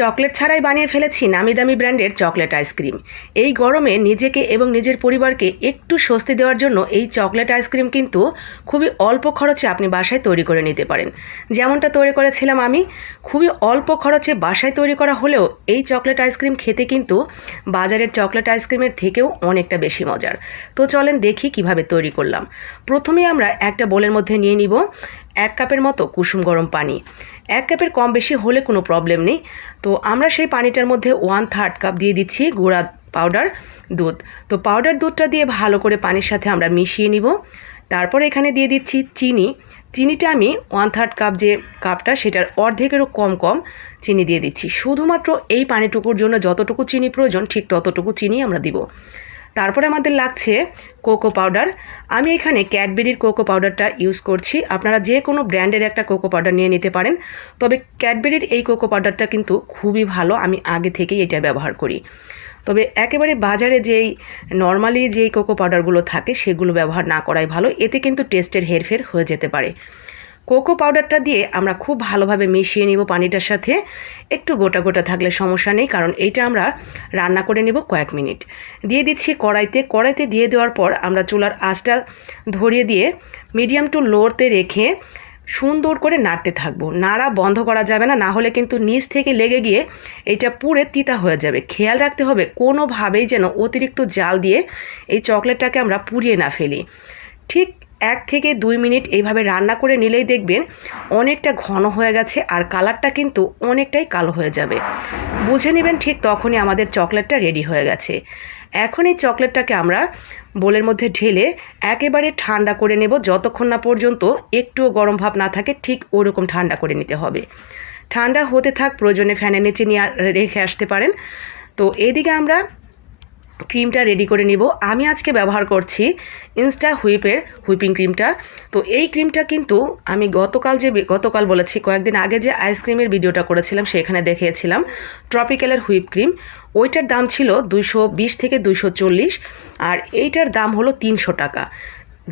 Chocolate ছাড়াই বানিয়ে ফেলেছি নামি দামি ব্র্যান্ডের চকলেট আইসক্রিম। এই গরমে নিজেকে এবং নিজের পরিবারকে একটু স্বস্তি দেওয়ার জন্য এই চকলেট আইসক্রিম কিন্তু খুবই অল্প খরচে আপনি বাসায় তৈরি করে নিতে পারেন। যেমনটা তৈরি করেছিলাম আমি, খুবই অল্প খরচে বাসায় তৈরি করা হলেও এই চকলেট আইসক্রিম খেতে কিন্তু বাজারের চকলেট আইসক্রিমের থেকেও অনেকটা বেশি মজার। তো চলেন দেখি কীভাবে তৈরি করলাম। প্রথমেই আমরা একটা বোলের মধ্যে নিয়ে নিব। এক কাপের মতো কুসুম গরম পানি। এক কাপের কম বেশি হলে কোনো প্রবলেম নেই। তো আমরা সেই পানিটার মধ্যে ওয়ান থার্ড কাপ দিয়ে দিচ্ছি গুঁড়া পাউডার দুধ। তো পাউডার দুধটা দিয়ে ভালো করে পানির সাথে আমরা মিশিয়ে নিব। তারপর এখানে দিয়ে দিচ্ছি চিনি। চিনিটা আমি ওয়ান থার্ড কাপ যে কাপটা সেটার অর্ধেকেরও কম কম চিনি দিয়ে দিচ্ছি। শুধুমাত্র এই পানিটুকুর জন্য যতটুকু চিনি প্রয়োজন, ঠিক ততটুকু চিনি আমরা দিব। তারপরে আমাদের লাগছে কোকো পাউডার। আমি এখানে ক্যাডবেরির কোকো পাউডারটা ইউজ করছি। আপনারা যে কোনো ব্র্যান্ডের একটা কোকো পাউডার নিয়ে নিতে পারেন। তবে ক্যাডবেরির এই কোকো পাউডারটা কিন্তু খুবই ভালো। আমি আগে থেকেই এটা ব্যবহার করি। তবে একেবারে বাজারে যেই, নর্মালি যেই কোকো পাউডারগুলো থাকে, সেগুলো ব্যবহার না করাই ভালো। এতে কিন্তু টেস্টের হেরফের হয়ে যেতে পারে। কোকো পাউডারটা দিয়ে আমরা খুব ভালোভাবে মিশিয়ে নিব পানিটার সাথে। একটু গোটা গোটা থাকলে সমস্যা নেই, কারণ এইটা আমরা রান্না করে নেব কয়েক মিনিট। দিয়ে দিচ্ছি কড়াইতে। কড়াইতে দিয়ে দেওয়ার পর আমরা চুলার আঁচটা ধরিয়ে দিয়ে মিডিয়াম টু লোতে রেখে সুন্দর করে নাড়তে থাকব। নাড়া বন্ধ করা যাবে না না হলে কিন্তু নিচ থেকে লেগে গিয়ে এটা পুড়ে তিতা হয়ে যাবে। খেয়াল রাখতে হবে কোনোভাবেই যেন অতিরিক্ত জাল দিয়ে এই চকলেটটাকে আমরা পুড়িয়ে না ফেলি। ঠিক এক থেকে দুই মিনিট এইভাবে রান্না করে নিলেই দেখবেন অনেকটা ঘন হয়ে গেছে আর কালারটা কিন্তু অনেকটাই কালো হয়ে যাবে। বুঝে নেবেন ঠিক তখনই আমাদের চকলেটটা রেডি হয়ে গেছে। এখন এই চকলেটটাকে আমরা বোলের মধ্যে ঢেলে একেবারে ঠান্ডা করে নেব যতক্ষণ না পর্যন্ত একটুও গরম ভাব না থাকে, ঠিক ওরকম ঠান্ডা করে নিতে হবে। ঠান্ডা হতে থাক, প্রয়োজনে ফ্যানের নিচে নিয়ে রেখে আসতে পারেন। তো এদিকে আমরা ক্রিমটা রেডি করে নিব। আমি আজকে ব্যবহার করছি ইনস্টা হুইপের হুইপিং ক্রিমটা তো এই ক্রিমটা কিন্তু আমি গতকাল যে গতকাল বলেছি, কয়েকদিন আগে যে আইসক্রিমের ভিডিওটা করেছিলাম, সেখানে দেখিয়েছিলাম। ট্রপিক্যালের হুইপ ক্রিম ওইটার দাম ছিল বিশ থেকে চল্লিশ, আর এইটার দাম হলো তিনশো টাকা।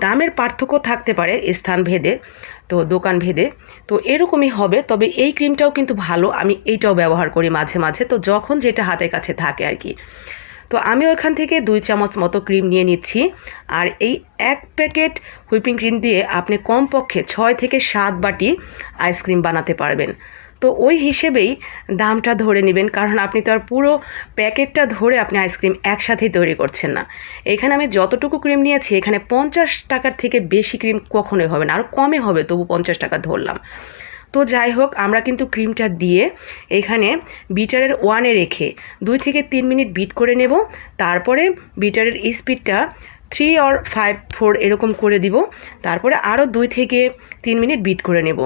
দামের পার্থক্য থাকতে পারে স্থান ভেদে, তো দোকান ভেদে। তো এরকমই হবে, তবে এই ক্রিমটাও কিন্তু ভালো। আমি এইটাও ব্যবহার করি মাঝে মাঝে। তো যখন যেটা হাতের কাছে থাকে আর কি। তো আমি ওইখান থেকে দুই চামচ মতো ক্রিম নিয়ে নিচ্ছি। আর এই এক প্যাকেট হুইপিং ক্রিম দিয়ে আপনি কমপক্ষে ছয় থেকে সাত বাটি আইসক্রিম বানাতে পারবেন। তো ওই হিসেবেই দামটা ধরে নেবেন, কারণ আপনি তো আর পুরো প্যাকেটটা ধরে আপনি আইসক্রিম একসাথেই তৈরি করছেন না। এখানে আমি যতটুকু ক্রিম নিয়েছি, এখানে পঞ্চাশ টাকার থেকে বেশি ক্রিম কখনোই হবে না, আর কমে হবে, তবু পঞ্চাশ টাকা ধরলাম। তো যাই হোক, আমরা কিন্তু ক্রিমটা দিয়ে এখানে বিটারের ওয়ানে রেখে দুই থেকে তিন মিনিট বিট করে নেব। তারপরে বিটারের স্পিডটা থ্রি অর ফাইভ ফোর এরকম করে দিব। তারপরে আরও দুই থেকে তিন মিনিট বিট করে নেব।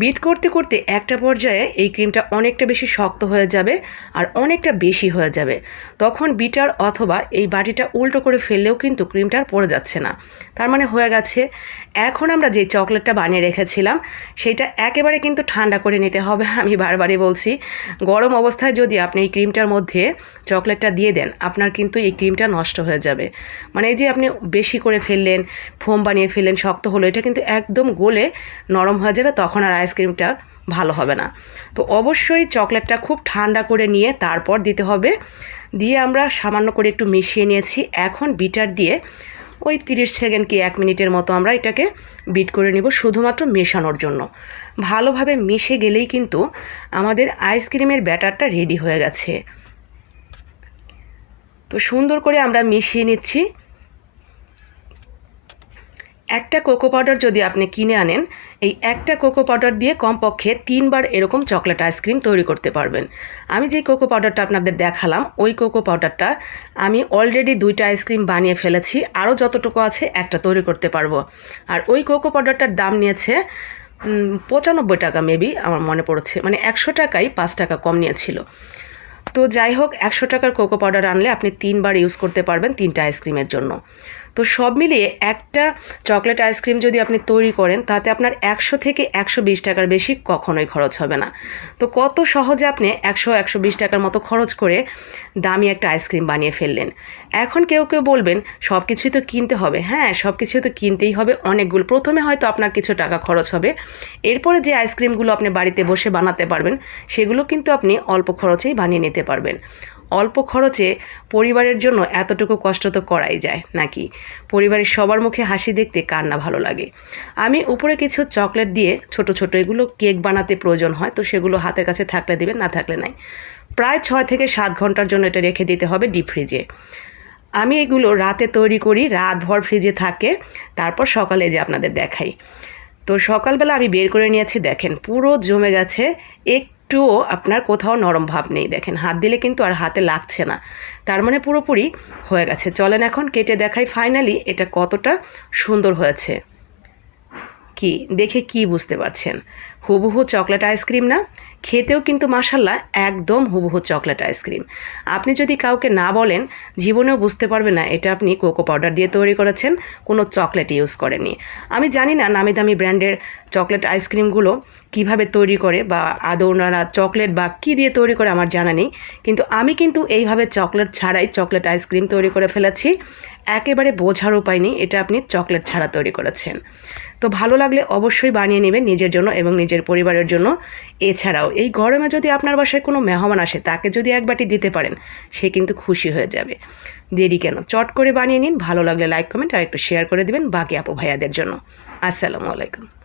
বিট করতে করতে একটা পর্যায়ে এই ক্রিমটা অনেকটা বেশি শক্ত হয়ে যাবে আর অনেকটা বেশি হয়ে যাবে। তখন বিটার অথবা এই বাটিটা উল্টো করে ফেললেও কিন্তু ক্রিমটা আর পড়ে যাচ্ছে না। তার মানে হয়ে গেছে। এখন আমরা যে চকলেটটা বানিয়ে রেখেছিলাম, সেটা একেবারে কিন্তু ঠান্ডা করে নিতে হবে, আমি বারবারই বলছি। গরম অবস্থায় যদি আপনি এই ক্রিমটার মধ্যে চকলেটটা দিয়ে দেন, আপনার কিন্তু এই ক্রিমটা নষ্ট হয়ে যাবে। মানে এই যে আপনি বেশি করে ফেললেন, ফোম বানিয়ে ফেললেন, শক্ত হলো, এটা কিন্তু একদম গলে নরম হয়ে যাবে, তখন আর আইসক্রিমটা ভালো হবে না। তো অবশ্যই চকলেটটা খুব ঠান্ডা করে নিয়ে তারপর দিতে হবে। দিয়ে আমরা সামান্য করে একটু মিশিয়ে নিয়েছি। এখন বিটার দিয়ে ওই তিরিশ সেকেন্ড কি এক মিনিটের মতো আমরা এটাকে বিট করে নিব শুধুমাত্র মেশানোর জন্য। ভালোভাবে মিশে গেলেই কিন্তু আমাদের আইসক্রিমের ব্যাটারটা রেডি হয়ে গেছে। তো সুন্দর করে আমরা মিশিয়ে নিচ্ছি। একটা কোকো পাউডার যদি আপনি কিনে আনেন, এই একটা কোকো পাউডার দিয়ে কমপক্ষে তিনবার এরকম চকলেট আইসক্রিম তৈরি করতে পারবেন। আমি যে কোকো পাউডারটা আপনাদের দেখালাম, ওই কোকো পাউডারটা আমি অলরেডি দুইটা আইসক্রিম বানিয়ে ফেলেছি, আরও যতটুকু আছে একটা তৈরি করতে পারব। আর ওই কোকো পাউডারটার দাম নিয়েছে পঁচানব্বই টাকা মেবি আমার মনে পড়ছে মানে একশো টাকাই পাঁচ টাকা কম নিয়েছিল। তো যাই হোক, একশো টাকার কোকো পাউডার আনলে আপনি তিনবার ইউজ করতে পারবেন তিনটা আইসক্রিমের জন্য। তো সব মিলিয়ে একটা চকলেট আইসক্রিম যদি আপনি তৈরি করেন, তাতে আপনার একশো থেকে একশো বিশ টাকার বেশি কখনোই খরচ হবে না। তো কত সহজে আপনি একশো একশো বিশ টাকার মতো খরচ করে দামি একটা আইসক্রিম বানিয়ে ফেললেন। এখন কেউ কেউ বলবেন, সব কিছুই তো কিনতে হবে। হ্যাঁ সব কিছুই তো কিনতেই হবে অনেকগুলো। প্রথমে হয়তো আপনার কিছু টাকা খরচ হবে। এরপরে যে আইসক্রিমগুলো আপনি বাড়িতে বসে বানাতে পারবেন, সেগুলো কিন্তু আপনি অল্প খরচেই বানিয়ে নিতে পারবেন। অল্প খরচে পরিবারের জন্য এতটুকু কষ্ট তো করাই যায়, নাকি? পরিবারের সবার মুখে হাসি দেখতে কার না ভালো লাগে। আমি উপরে কিছু চকলেট দিয়ে ছোট ছোট এগুলো কেক বানাতে প্রয়োজন হয়, তো সেগুলো হাতের কাছে থাকলে দিবেন, না থাকলে নাই। প্রায় ছয় থেকে সাত ঘণ্টার জন্য এটা রেখে দিতে হবে ডিপ ফ্রিজে। আমি এগুলো রাতে তৈরি করি, রাতভর ফ্রিজে থাকে, তারপর সকালে যে আপনাদের দেখাই। তো সকালবেলা আমি বের করে নিয়েছি, দেখেন, পুরো জমে গেছে। একটুও আপনার কোথাও নরম ভাব নেই, দেখেন, হাত দিলে কিন্তু আর হাতে লাগছে না। তার মানে পুরোপুরি হয়ে গেছে। চলেন এখন কেটে দেখাই ফাইনালি এটা কতটা সুন্দর হয়েছে। কি? দেখে কি বুঝতে পারছেন? হুবহু চকলেট আইসক্রিম না? খেতেও কিন্তু মাসাল্লাহ একদম হুবহু চকলেট আইসক্রিম। আপনি যদি কাউকে না বলেন, জীবনেও বুঝতে পারবে না এটা আপনি কোকো পাউডার দিয়ে তৈরি করেছেন, কোনো চকলেট ইউজ করেনি আমি জানি না নামি দামি ব্র্যান্ডের চকলেট আইসক্রিমগুলো কীভাবে তৈরি করে বা আদৌ ওনারা চকলেট বা কী দিয়ে তৈরি করে আমার জানা নেই, কিন্তু আমি কিন্তু এইভাবে চকলেট ছাড়াই চকলেট আইসক্রিম তৈরি করে ফেলেছি। একেবারে বোঝার উপায় নেই, এটা আপনি চকলেট ছাড়া তৈরি করেছেন। তো ভালো লাগলে অবশ্যই বানিয়ে নেবেন নিজের জন্য এবং নিজের পরিবারের জন্য। এছাড়াও এই গরমে যদি আপনার বাসায় কোনো মেহমান আসে, তাকে যদি এক বাটি দিতে পারেন, সে কিন্তু খুশি হয়ে যাবে। দেরি কেন? চট করে বানিয়ে নিন, ভালো লাগলে লাইক কমেন্ট আর একটু শেয়ার করে দেবেন বাকি আপু ভাইয়াদের জন্য। আসসালামু আলাইকুম।